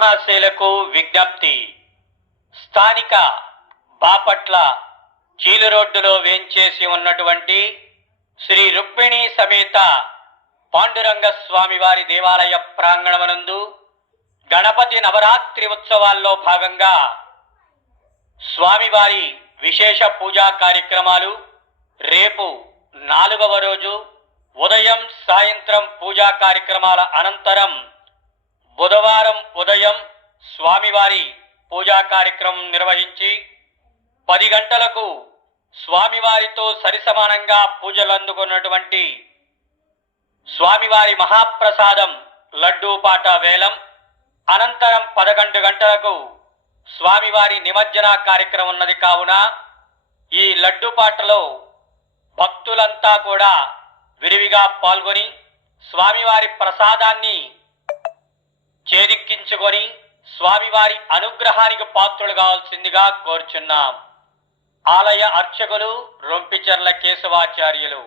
మహాశయులకు విజ్ఞప్తి. స్థానిక బాపట్ల చీలు రోడ్డులో వేంచేసి ఉన్నటువంటి శ్రీ రుక్మిణీ సమేత పాండురంగ స్వామి వారి దేవాలయ ప్రాంగణమనందు గణపతి నవరాత్రి ఉత్సవాల్లో భాగంగా స్వామివారి విశేష పూజా కార్యక్రమాలు రేపు 4వ రోజు ఉదయం సాయంత్రం పూజా కార్యక్రమాల అనంతరం బుధవారం ఉదయం స్వామివారి పూజా కార్యక్రమం నిర్వహించి 10 గంటలకు స్వామివారితో సరిసమానంగా పూజలు అందుకున్నటువంటి స్వామివారి మహాప్రసాదం లడ్డూపాట వేలం అనంతరం 11 గంటలకు స్వామివారి నిమజ్జన కార్యక్రమం ఉన్నది. కావున ఈ లడ్డూపాటలో భక్తులంతా కూడా విరివిగా పాల్గొని స్వామివారి ప్రసాదాన్ని చేదిక్కించుకొని స్వామివారి అనుగ్రహానికి పాత్రులు కావాల్సిందిగా కోరుచున్నాం. ఆలయ అర్చకులు రొంపిచెర్ల కేశవాచార్యులు.